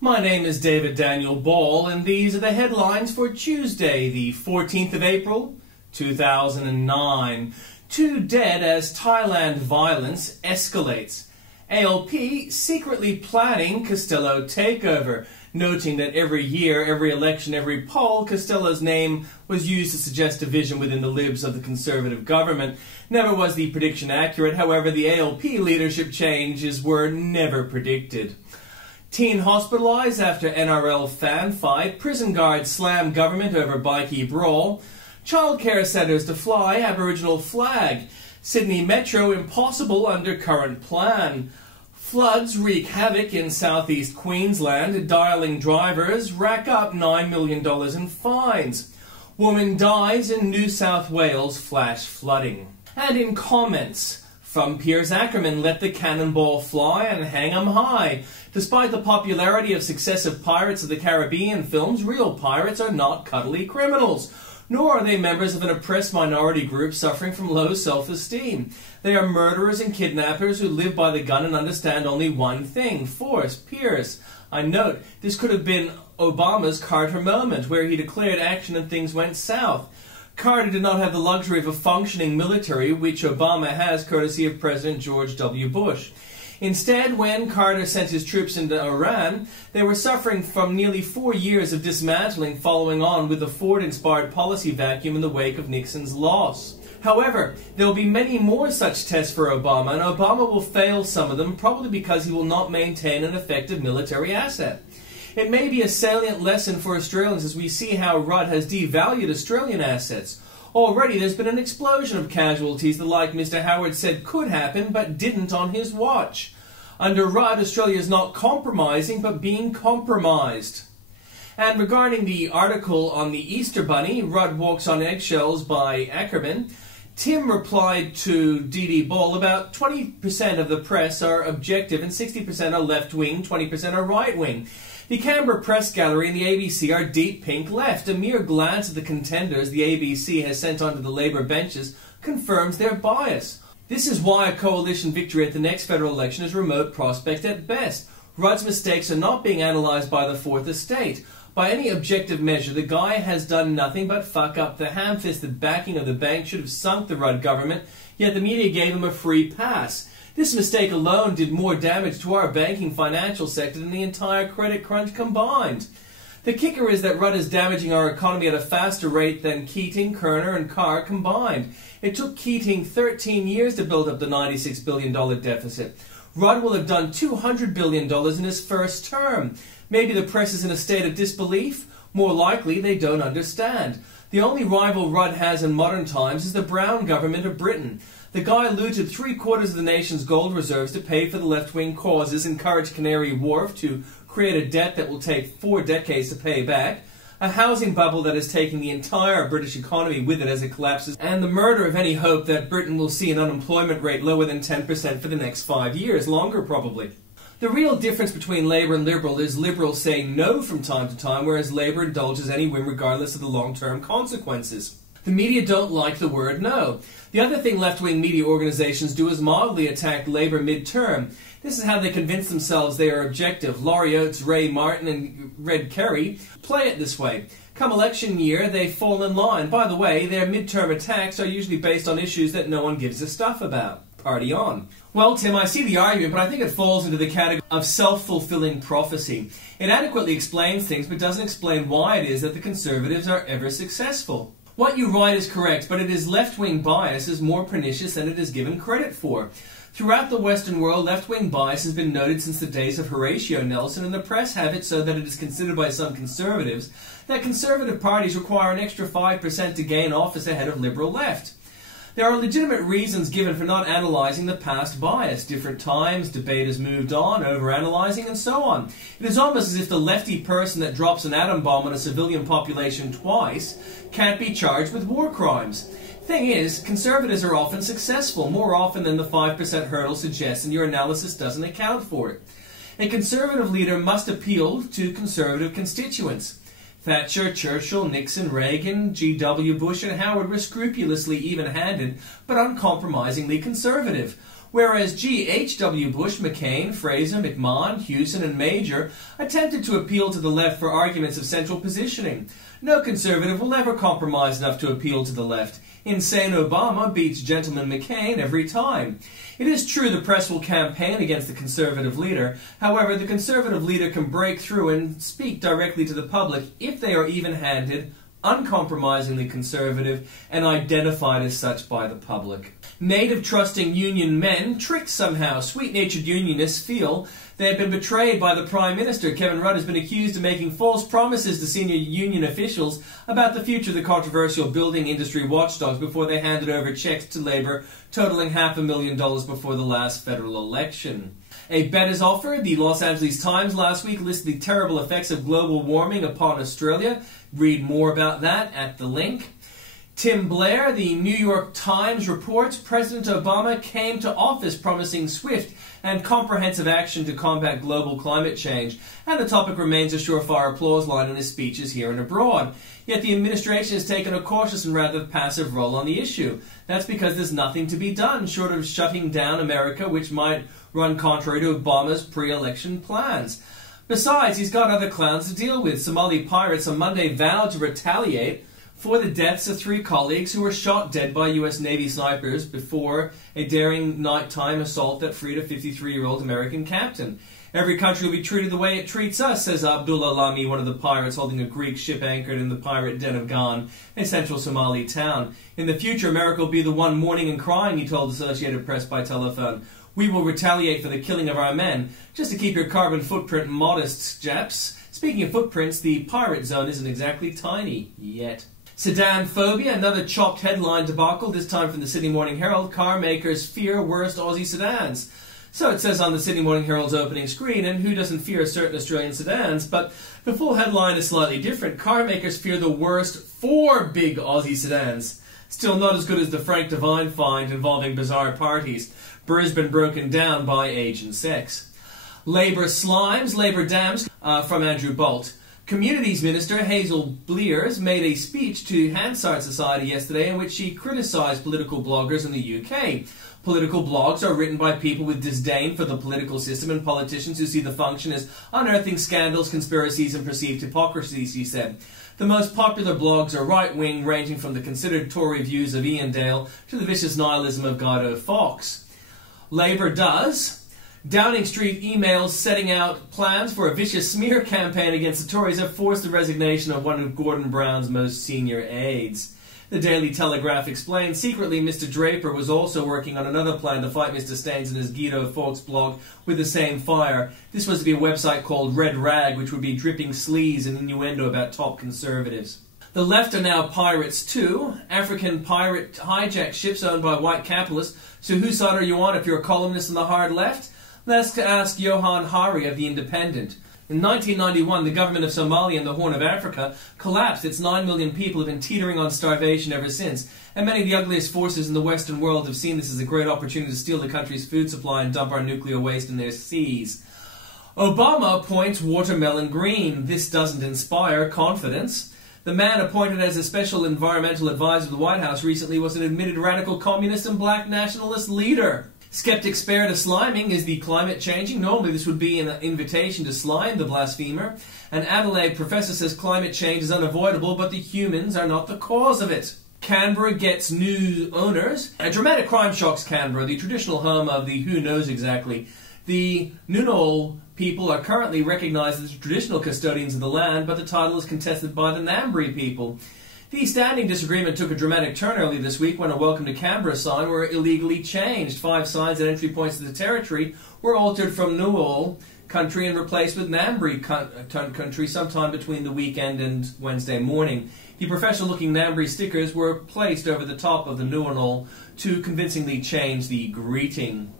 My name is David Daniel Ball, and these are the headlines for Tuesday, the 14th of April, 2009. 2 dead as Thailand violence escalates. ALP secretly planning Costello takeover, noting that every year, every election, every poll, Costello's name was used to suggest division within the libs of the Conservative government. Never was the prediction accurate, however, the ALP leadership changes were never predicted. Teen hospitalised after NRL fan fight. Prison guards slam government over bikie brawl. Childcare centres to fly Aboriginal flag. Sydney Metro impossible under current plan. Floods wreak havoc in southeast Queensland. Dialling drivers rack up $9 million in fines. Woman dies in New South Wales flash flooding. And in comments from Piers, Akerman, let the cannonball fly and hang 'em high. Despite the popularity of successive Pirates of the Caribbean films, real pirates are not cuddly criminals, nor are they members of an oppressed minority group suffering from low self-esteem. They are murderers and kidnappers who live by the gun and understand only one thing: force. Piers. I note, this could have been Obama's Carter moment, where he declared action and things went south. Carter did not have the luxury of a functioning military, which Obama has courtesy of President George W. Bush. Instead, when Carter sent his troops into Iran, they were suffering from nearly 4 years of dismantling following on with the Ford-inspired policy vacuum in the wake of Nixon's loss. However, there will be many more such tests for Obama, and Obama will fail some of them, probably because he will not maintain an effective military asset. It may be a salient lesson for Australians as we see how Rudd has devalued Australian assets. Already there's been an explosion of casualties, the like Mr. Howard said could happen, but didn't on his watch. Under Rudd, Australia is not compromising, but being compromised. And regarding the article on the Easter Bunny, Rudd walks on eggshells by Akerman, Tim replied to D.D. Ball, about 20% of the press are objective and 60% are left-wing, 20% are right-wing. The Canberra Press Gallery and the ABC are deep pink left. A mere glance at the contenders the ABC has sent onto the Labour benches confirms their bias. This is why a coalition victory at the next federal election is a remote prospect at best. Rudd's mistakes are not being analysed by the Fourth Estate. By any objective measure, the guy has done nothing but fuck up. The ham-fisted backing of the bank should have sunk the Rudd government, yet the media gave him a free pass. This mistake alone did more damage to our banking financial sector than the entire credit crunch combined. The kicker is that Rudd is damaging our economy at a faster rate than Keating, Kerner and Carr combined. It took Keating 13 years to build up the $96 billion deficit. Rudd will have done $200 billion in his first term. Maybe the press is in a state of disbelief. More likely, they don't understand. The only rival Rudd has in modern times is the Brown government of Britain. The guy looted 3/4 of the nation's gold reserves to pay for the left-wing causes, encouraged Canary Wharf to create a debt that will take 4 decades to pay back, a housing bubble that is taking the entire British economy with it as it collapses, and the murder of any hope that Britain will see an unemployment rate lower than 10% for the next 5 years, longer probably. The real difference between Labour and Liberal is Liberals say no from time to time, whereas Labour indulges any whim regardless of the long-term consequences. The media don't like the word no. The other thing left-wing media organisations do is mildly attack Labour mid-term. This is how they convince themselves they are objective. Laurie Oates, Ray Martin and Red Kerry play it this way. Come election year, they fall in line. By the way, their mid-term attacks are usually based on issues that no one gives a stuff about. Party on. Well, Tim, I see the argument, but I think it falls into the category of self-fulfilling prophecy. It adequately explains things, but doesn't explain why it is that the Conservatives are ever successful. What you write is correct, but it is left-wing bias is more pernicious than it is given credit for. Throughout the Western world, left-wing bias has been noted since the days of Horatio Nelson, and the press have it so that it is considered by some conservatives that conservative parties require an extra 5% to gain office ahead of liberal left. There are legitimate reasons given for not analysing the past bias. Different times, debate has moved on, over-analysing, and so on. It is almost as if the lefty person that drops an atom bomb on a civilian population twice can't be charged with war crimes. Thing is, conservatives are often successful, more often than the 5% hurdle suggests, and your analysis doesn't account for it. A conservative leader must appeal to conservative constituents. Thatcher, Churchill, Nixon, Reagan, G.W. Bush and Howard were scrupulously even-handed but uncompromisingly conservative. whereas G.H.W. Bush, McCain, Fraser, McMahon, Hewson and Major attempted to appeal to the left for arguments of central positioning. No conservative will ever compromise enough to appeal to the left. Insane Obama beats gentleman McCain every time. It is true the press will campaign against the conservative leader. However, the conservative leader can break through and speak directly to the public if they are even-handed, uncompromisingly conservative, and identified as such by the public. Native-trusting union men, tricked somehow, sweet-natured unionists feel they have been betrayed by the Prime Minister. Kevin Rudd has been accused of making false promises to senior union officials about the future of the controversial building industry watchdogs before they handed over checks to Labour totaling $500,000 before the last federal election. A bet is offered. The Los Angeles Times last week listed the terrible effects of global warming upon Australia. Read more about that at the link. Tim Blair, the New York Times reports President Obama came to office promising swift and comprehensive action to combat global climate change, and the topic remains a surefire applause line in his speeches here and abroad. Yet the administration has taken a cautious and rather passive role on the issue. That's because there's nothing to be done short of shutting down America, which might run contrary to Obama's pre-election plans. Besides, he's got other clowns to deal with. Somali pirates on Monday vowed to retaliate for the deaths of 3 colleagues who were shot dead by U.S. Navy snipers before a daring nighttime assault that freed a 53-year-old American captain. Every country will be treated the way it treats us, says Abdullah Lamy, one of the pirates holding a Greek ship anchored in the pirate den of Gan, a central Somali town. In the future, America will be the one mourning and crying, he told Associated Press by telephone. We will retaliate for the killing of our men. Just to keep your carbon footprint modest, Japs. Speaking of footprints, the pirate zone isn't exactly tiny yet. Sedan phobia, another chopped headline debacle, this time from the Sydney Morning Herald. Car makers fear worst Aussie sedans. So it says on the Sydney Morning Herald's opening screen, and who doesn't fear certain Australian sedans? But the full headline is slightly different. Car makers fear the worst 4 big Aussie sedans. Still not as good as the Frank Devine find involving bizarre parties. Brisbane broken down by age and sex. Labour slimes, Labour dams, from Andrew Bolt. Communities Minister Hazel Blears made a speech to Hansard Society yesterday in which she criticised political bloggers in the UK. Political blogs are written by people with disdain for the political system and politicians who see the function as unearthing scandals, conspiracies and perceived hypocrisies, she said. The most popular blogs are right-wing, ranging from the considered Tory views of Ian Dale to the vicious nihilism of Guido Fawkes. Labour does. Downing Street emails setting out plans for a vicious smear campaign against the Tories have forced the resignation of one of Gordon Brown's most senior aides. The Daily Telegraph explained secretly Mr. Draper was also working on another plan to fight Mr. Staines and his Guido Fawkes blog with the same fire. This was to be a website called Red Rag, which would be dripping sleaze and innuendo about top conservatives. The left are now pirates too. African pirate hijack ships owned by white capitalists. So whose side are you on if you're a columnist on the hard left? Let's ask Johan Hari of The Independent. In 1991, the government of Somalia and the Horn of Africa collapsed. Its 9 million people have been teetering on starvation ever since. And many of the ugliest forces in the Western world have seen this as a great opportunity to steal the country's food supply and dump our nuclear waste in their seas. Obama appoints Watermelon Green. This doesn't inspire confidence. The man appointed as a special environmental advisor to the White House recently was an admitted radical communist and black nationalist leader. Skeptics spare to sliming. Is the climate changing? Normally this would be an invitation to slime the blasphemer. An Adelaide professor says climate change is unavoidable, but the humans are not the cause of it. Canberra gets new owners. A dramatic crime shocks Canberra, the traditional home of the who knows exactly. The Ngunnawal people are currently recognised as the traditional custodians of the land, but the title is contested by the Ngambri people. The standing disagreement took a dramatic turn early this week when a Welcome to Canberra sign were illegally changed. 5 signs at entry points to the territory were altered from Ngunnawal country and replaced with Ngambri country sometime between the weekend and Wednesday morning. The professional-looking Ngambri stickers were placed over the top of the Ngunnawal to convincingly change the greeting.